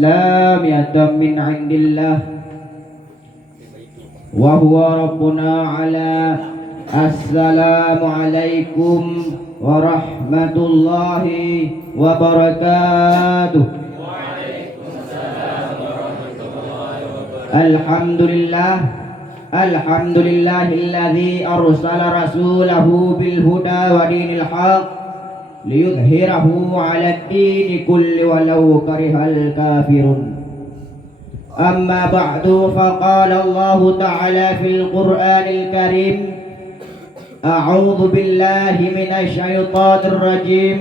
الإسلام من عند الله وهو ربنا على السلام عليكم ورحمة الله وبركاته. الحمد لله الذي أرسل رسوله بالهدى ودين الحق ليظهره على الدين كله ولو كره الكافرون. أما بعد فقال الله تعالى في القرآن الكريم: أعوذ بالله من الشيطان الرجيم.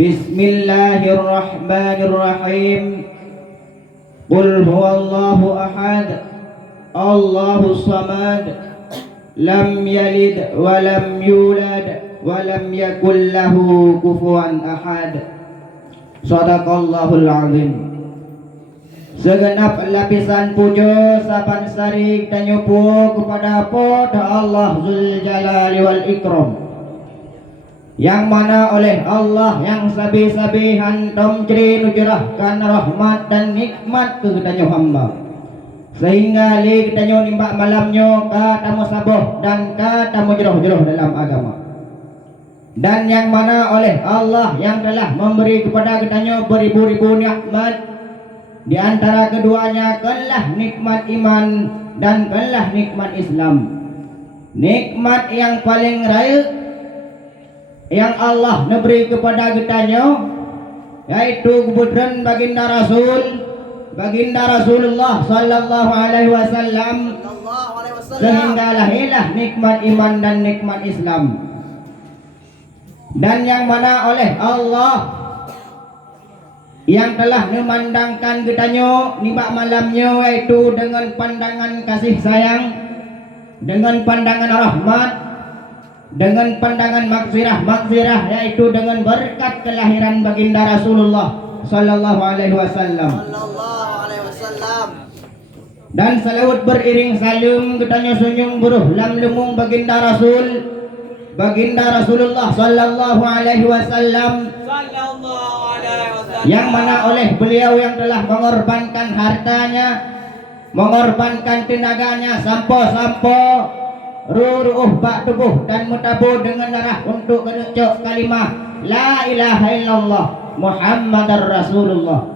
بسم الله الرحمن الرحيم. قل هو الله أحد الله الصمد لم يلد ولم يولد ولم يكن له كفوا أحد. Sadaqallahul azim. Segenap lapisan puja saban sari dan nyupu kepada Allah Zul Jalali wal Ikram, yang mana oleh Allah yang sabi-sabihan domcri nujurahkan rahmat dan nikmat ke kita hamba, sehingga li kita nimbak malamnya kata musaboh dan kata mujroh-jroh dalam agama, dan yang mana oleh Allah yang telah memberi kepada kita beribu-ribu nikmat. Di antara keduanya kelah nikmat iman dan kelah nikmat Islam. Nikmat yang paling raya yang Allah memberi kepada kitanya yaitu keputusan baginda Rasulullah sallallahu alaihi wasallam, sehingga lahirlah nikmat iman dan nikmat Islam. Dan yang mana oleh Allah yang telah memandangkan kitanya nibak malamnya yaitu dengan pandangan kasih sayang, dengan pandangan rahmat, dengan pandangan maghfirah yaitu dengan berkat kelahiran baginda Rasulullah sallallahu alaihi wasallam. Dan salawat beriring salam kitanya sunyung buruh lam lumung baginda Rasulullah sallallahu alaihi wasallam, yang mana oleh beliau yang telah mengorbankan hartanya, mengorbankan tenaganya, sampo ruh bak tubuh dan mutabu dengan darah untuk menucuk kalimah la ilaha illallah Muhammadar Rasulullah.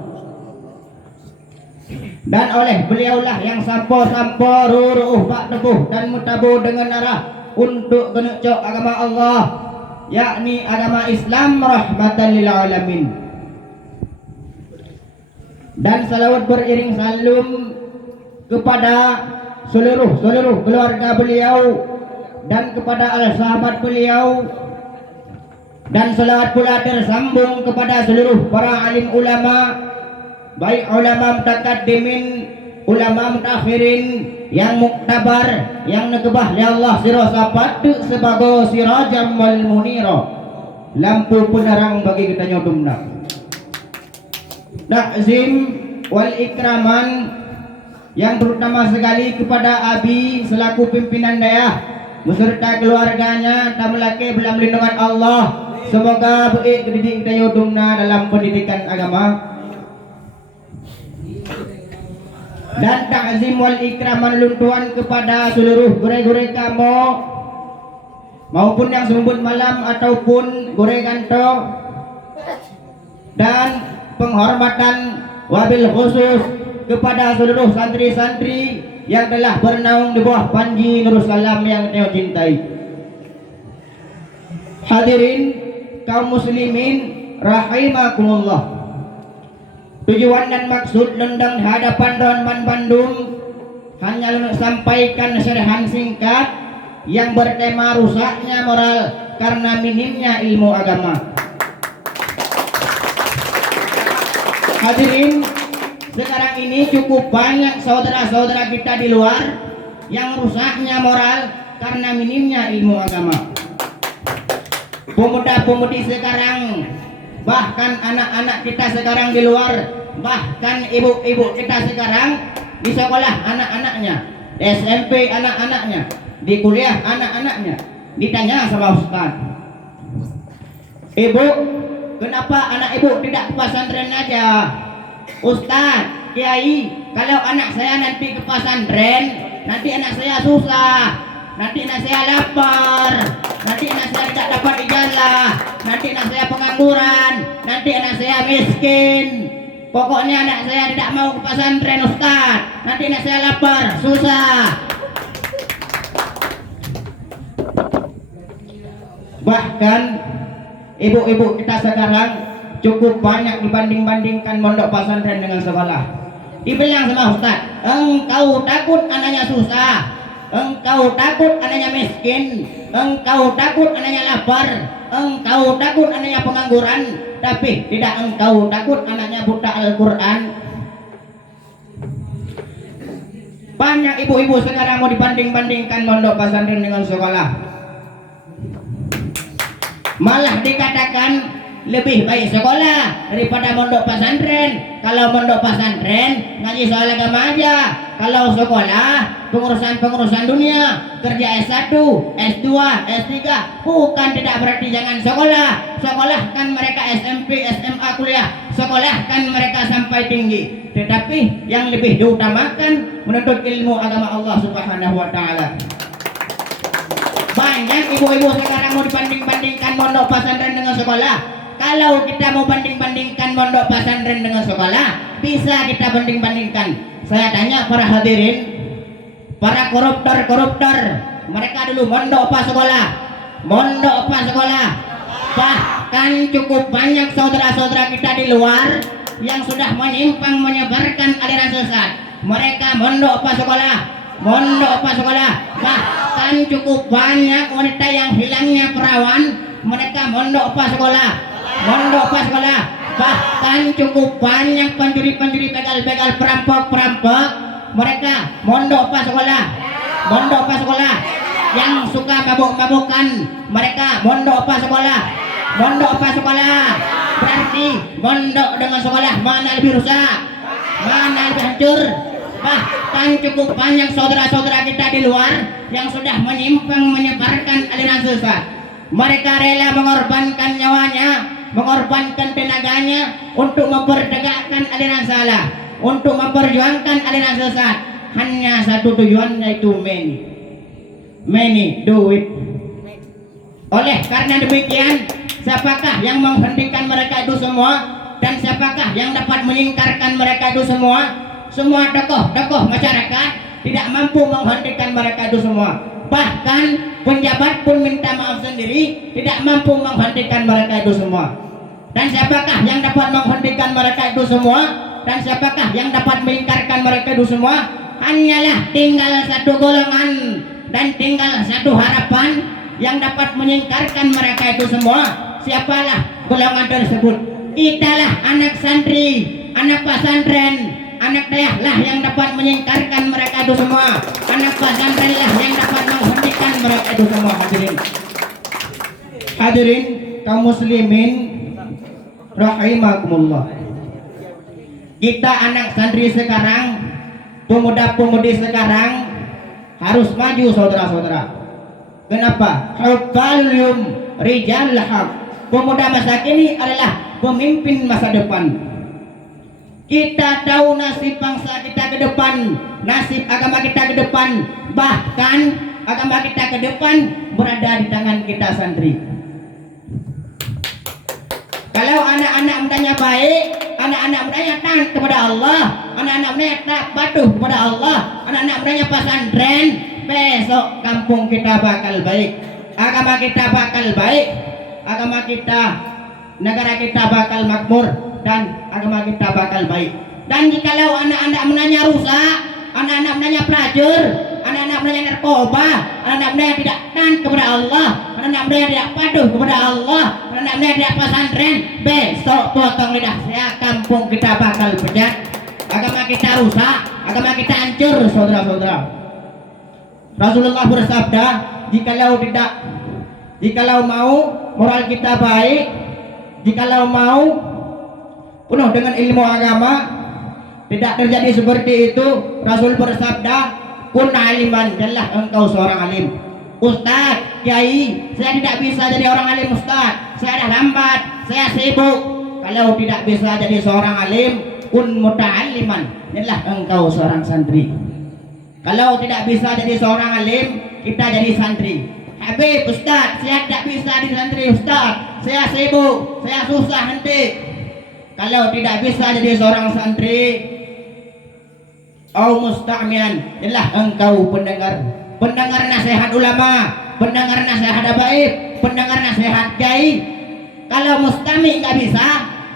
Dan oleh beliaulah yang sampo ruh bak tubuh dan mutabu dengan darah untuk menucuk agama Allah, yakni agama Islam rahmatan lil alamin. Dan salawat beriring salam kepada seluruh keluarga beliau dan kepada al-sahabat beliau, dan salawat pula tersambung kepada seluruh para alim ulama, baik ulama mutakaddimin, ulama mutakhirin, yang muktabar, yang nekebah ya Allah sirasa padu sebagai sirajam wal munira, lampu penerang bagi kita nyodumna. Takzim wal ikraman yang terutama sekali kepada Abi selaku pimpinan daerah beserta keluarganya dan melaki dalam lindungan Allah. Semoga baik dididik kita yudumna dalam pendidikan agama. Dan takzim wal ikraman luntuan kepada seluruh gure-gure kamu maupun yang sembut malam ataupun gure ganto, dan penghormatan wabil khusus kepada seluruh santri-santri yang telah bernaung di bawah panji Nursalam yang saya cintai. Hadirin kaum muslimin rahimakumullah. Tujuan dan maksud lendang hadapan Ronman Bandung hanya untuk sampaikan syarahan singkat yang bertema rusaknya moral karena minimnya ilmu agama. Hadirin, sekarang ini cukup banyak saudara-saudara kita di luar yang rusaknya moral karena minimnya ilmu agama. Pemuda-pemudi sekarang, bahkan anak-anak kita sekarang di luar, bahkan ibu-ibu kita sekarang di sekolah anak-anaknya, di SMP anak-anaknya, di kuliah anak-anaknya, ditanya sama Ustaz, "Ibu, kenapa anak ibu tidak ke pesantren aja? Ustaz, Kiai, kalau anak saya nanti ke pesantren, nanti anak saya susah, nanti anak saya lapar, nanti anak saya tidak dapat ijazah, nanti anak saya pengangguran, nanti anak saya miskin. Pokoknya anak saya tidak mau ke pesantren Ustaz, nanti anak saya lapar, susah. Bahkan ibu-ibu kita sekarang cukup banyak dibanding-bandingkan mondok pesantren dengan sekolah. Dibilang sama Ustaz, engkau takut anaknya susah, engkau takut anaknya miskin, engkau takut anaknya lapar, engkau takut anaknya pengangguran, tapi tidak engkau takut anaknya buta Al-Quran. Banyak ibu-ibu sekarang mau dibanding-bandingkan mondok pesantren dengan sekolah. Malah dikatakan lebih baik sekolah daripada mondok pesantren. Kalau mondok pesantren ngaji soal agama aja, kalau sekolah pengurusan dunia, kerja S1, S2, S3. Bukan tidak berarti jangan sekolah. Sekolahkan mereka SMP, SMA, kuliah. Sekolahkan mereka sampai tinggi. Tetapi yang lebih diutamakan menuntut ilmu agama Allah Subhanahu wa taala. Banyak ibu-ibu sekarang mau dibanding-bandingkan mondok pesantren dengan sekolah. Kalau kita mau banding-bandingkan mondok pesantren dengan sekolah, bisa kita banding-bandingkan. Saya tanya para hadirin, para koruptor, mereka dulu mondok apa sekolah? Mondok apa sekolah? Bahkan cukup banyak saudara-saudara kita di luar yang sudah menyimpang menyebarkan aliran sesat. Mereka mondok apa sekolah? Mondok apa sekolah? Bahkan cukup banyak wanita yang hilangnya perawan, mereka mondok apa sekolah? Mondok apa sekolah? Bahkan cukup banyak pencuri-pencuri, begal-begal, perampok-perampok, mereka mondok apa sekolah? Mondok apa sekolah? Yang suka mabuk-mabukan, mereka mondok apa sekolah? Mondok apa sekolah? Berarti mondok dengan sekolah mana lebih rusak? Mana lebih hancur? Bahkan cukup banyak saudara-saudara kita di luar yang sudah menyimpang menyebarkan aliran sesat. Mereka rela mengorbankan nyawanya, mengorbankan tenaganya untuk mempertegakkan aliran salah, untuk memperjuangkan aliran sesat. Hanya satu tujuan, yaitu many do it. Oleh karena demikian, siapakah yang menghentikan mereka itu semua, dan siapakah yang dapat menyingkarkan mereka itu semua? Semua tokoh-tokoh masyarakat tidak mampu menghentikan mereka itu semua. Bahkan penjabat pun minta maaf sendiri, tidak mampu menghentikan mereka itu semua. Dan siapakah yang dapat menghentikan mereka itu semua? Dan siapakah yang dapat menyingkarkan mereka itu semua? Hanyalah tinggal satu golongan dan tinggal satu harapan yang dapat menyingkarkan mereka itu semua. Siapalah golongan tersebut? Kitalah anak santri, anak pesantren, anak dayah lah yang dapat menyingkarkan mereka itu semua. Anak pesantren lah yang dapat menghentikan mereka itu semua. Hadirin kaum muslimin rahimakumullah. Kita anak santri sekarang, pemuda-pemudi sekarang harus maju saudara-saudara. Kenapa? Hubbalum rijal haq. Pemuda masa kini adalah pemimpin masa depan. Kita tahu nasib bangsa kita ke depan, nasib agama kita ke depan, bahkan agama kita ke depan berada di tangan kita santri. Kalau anak-anak mudanya baik, anak-anak mudanya taat kepada Allah, anak-anak mudanya tak patuh kepada Allah, anak-anak mudanya pesantren, besok kampung kita bakal baik, agama kita bakal baik, agama kita, negara kita bakal makmur, dan agama kita bakal baik. Dan jikalau anak-anak menanya rusak, anak-anak menanya pelacur, anak-anak menanya narkoba, anak-anak menanya tidak taat kepada Allah, anak-anak menanya tidak patuh kepada Allah, anak-anak menanya tidak pesantren, besok potong lidah saya, kampung kita bakal pecah, agama kita rusak, agama kita hancur saudara-saudara. Rasulullah bersabda, jikalau mau moral kita baik, jikalau mau penuh dengan ilmu agama, tidak terjadi seperti itu. Rasul bersabda, kun aliman, adalah engkau seorang alim. Ustaz, Kiai, saya tidak bisa jadi orang alim Ustaz, saya dah lambat, saya sibuk. Kalau tidak bisa jadi seorang alim, kun muta'alliman, inilah engkau seorang santri. Kalau tidak bisa jadi seorang alim, kita jadi santri. Habib, Ustaz, saya tidak bisa jadi santri, Ustaz, saya sibuk, saya susah nanti. Kalau tidak bisa jadi seorang santri, au musta'mian, inilah engkau pendengar nasihat ulama, pendengar nasihat habaib, pendengar nasihat kiai. Kalau mustami nggak bisa,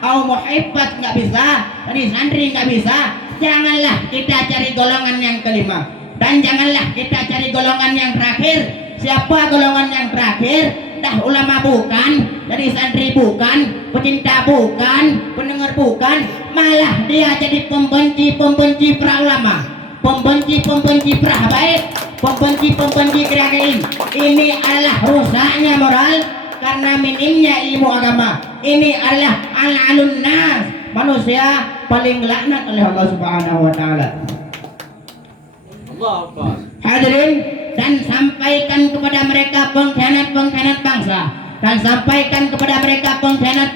au muhibbat nggak bisa, jadi santri nggak bisa, janganlah kita cari golongan yang kelima, dan janganlah kita cari golongan yang terakhir. Siapa golongan yang terakhir? Dah ulama bukan, jadi santri bukan, pecinta bukan, pendengar bukan, malah dia jadi pembenci para ulama, pembenci para habaib, pembenci kiai. Ini adalah rusaknya moral karena minimnya ilmu agama. Ini adalah al-alun nas, manusia paling laknat oleh Allah Subhanahu wa taala. Allahu Akbar. Hadirin, dan sampaikan kepada mereka pengkhianat bangsa, dan sampaikan kepada mereka pengkhianat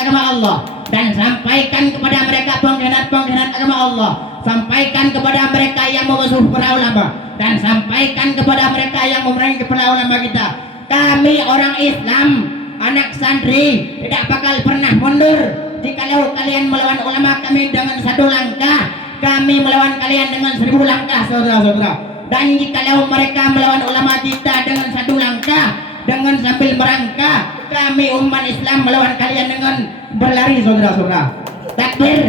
agama Allah, dan sampaikan kepada mereka pengkhianat agama Allah, sampaikan kepada mereka yang memusuh para ulama, dan sampaikan kepada mereka yang memerangi para ulama kita. Kami orang Islam, anak santri, tidak bakal pernah mundur. Jikalau kalian melawan ulama kami dengan 1 langkah, kami melawan kalian dengan 1000 langkah, saudara-saudara. Dan jikalau mereka melawan ulama kita dengan 1 langkah, dengan sambil merangkak, kami umat Islam melawan kalian dengan berlari, saudara-saudara. Takbir,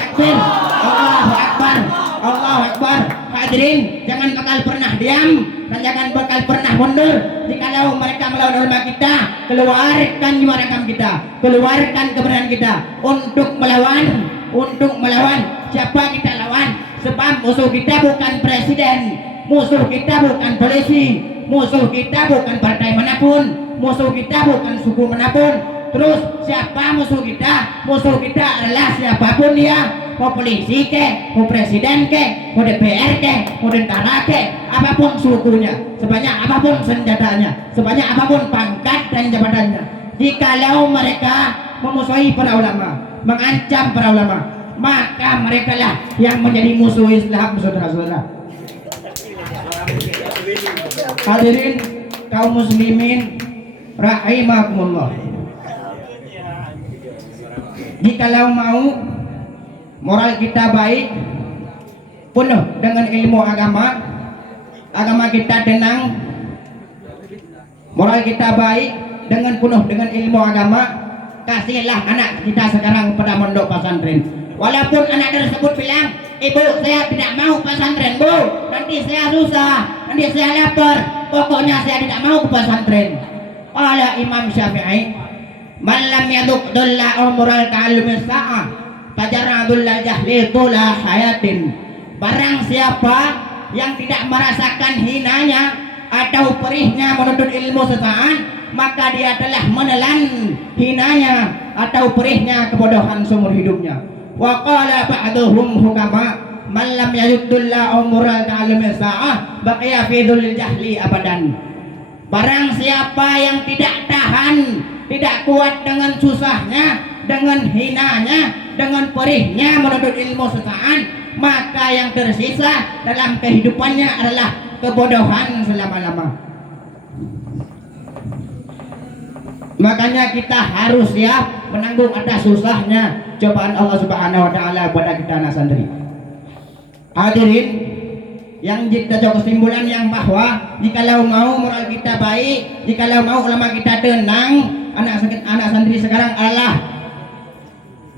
takbir, Allahu Akbar, Allahu Akbar. Hadirin, jangan bakal pernah diam dan jangan bakal pernah mundur. Jikalau mereka melawan ulama kita, keluarkan jiwa rakam kita, keluarkan keberanian kita untuk melawan. Siapa kita lawan? Sebab musuh kita bukan presiden, musuh kita bukan polisi, musuh kita bukan partai manapun, musuh kita bukan suku manapun. Terus siapa musuh kita? Musuh kita adalah siapapun dia, mau polisi ke, mau presiden ke, mau DPR ke, mau tentara ke, apapun sukunya, sebanyak apapun senjatanya, sebanyak apapun pangkat dan jabatannya. Jikalau mereka memusuhi para ulama, mengancam para ulama, maka mereka lah yang menjadi musuh Islam, saudara-saudara. Hadirin kaum muslimin rahimakumullah. Jikalau mau moral kita baik, penuh dengan ilmu agama kita tenang, moral kita baik dengan penuh dengan ilmu agama, kasihlah anak kita sekarang pada pondok pesantren. Walaupun anak tersebut bilang, ibu saya tidak mau pesantren, bu, nanti saya susah, nanti saya lapar, pokoknya saya tidak mau ke pesantren. Qala Imam Syafi'i, man lam yaduk dulla umural ta'allumi sa'ah tajarradulla jahli tula hayatin. Barang siapa yang tidak merasakan hinanya atau perihnya menuntut ilmu sesaat, maka dia telah menelan hinanya atau perihnya kebodohan seumur hidupnya. Wa qala ba'duhum hukama man lam yajudulla umural ta'allumi sa'ah baqiya fi dzul jahli abadan. Barang siapa yang tidak tahan, tidak kuat dengan susahnya, dengan hinanya, dengan perihnya menuntut ilmu sesaat, maka yang tersisa dalam kehidupannya adalah kebodohan selama-lama. Makanya kita harus siap menanggung atas susahnya cobaan Allah Subhanahu wa taala pada kita anak santri. Hadirin, yang kita kesimpulan yang bahwa jikalau mau moral kita baik, jikalau mau ulama kita tenang, anak santri sekarang adalah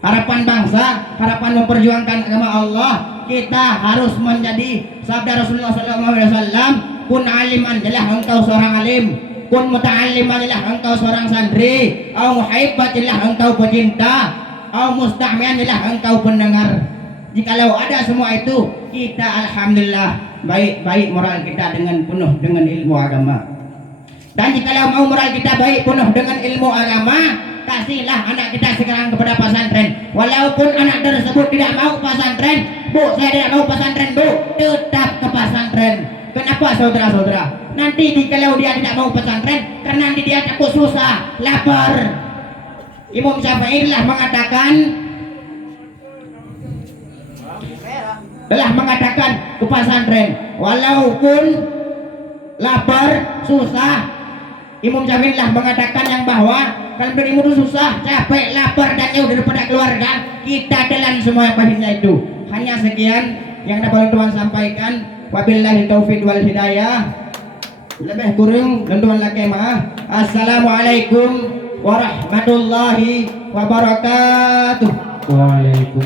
harapan bangsa, harapan memperjuangkan agama Allah. Kita harus menjadi sabda Rasulullah SAW, kun aliman, adalah engkau seorang alim, kun muta'alliman, adalah engkau seorang santri, au muhibbat, adalah engkau pecinta, au musta'mian, adalah engkau pendengar. Jikalau ada semua itu, kita alhamdulillah baik moral kita dengan penuh dengan ilmu agama. Dan jikalau mau moral kita baik penuh dengan ilmu agama, kasihlah anak kita sekarang kepada pesantren. Walaupun anak tersebut tidak mau pesantren, bu, saya tidak mau pesantren, bu, tetap ke pesantren. Kenapa, saudara-saudara? Nanti jikalau dia tidak mau pesantren, karena nanti dia takut susah, lapar. Imam Syafi'i telah mengatakan, telah mengatakan ke pesantren walaupun lapar, susah. Imam Jamin lah mengatakan yang bahwa kalau berimu itu susah, capek, lapar dan jauh daripada keluarga, kita telan semua yang pahitnya itu. Hanya sekian yang dapat Tuhan sampaikan. Wabillahi taufiq wal hidayah. Lebih kurang dan Tuhan lagi maaf. Assalamualaikum warahmatullahi wabarakatuh. Waalaikumsalam.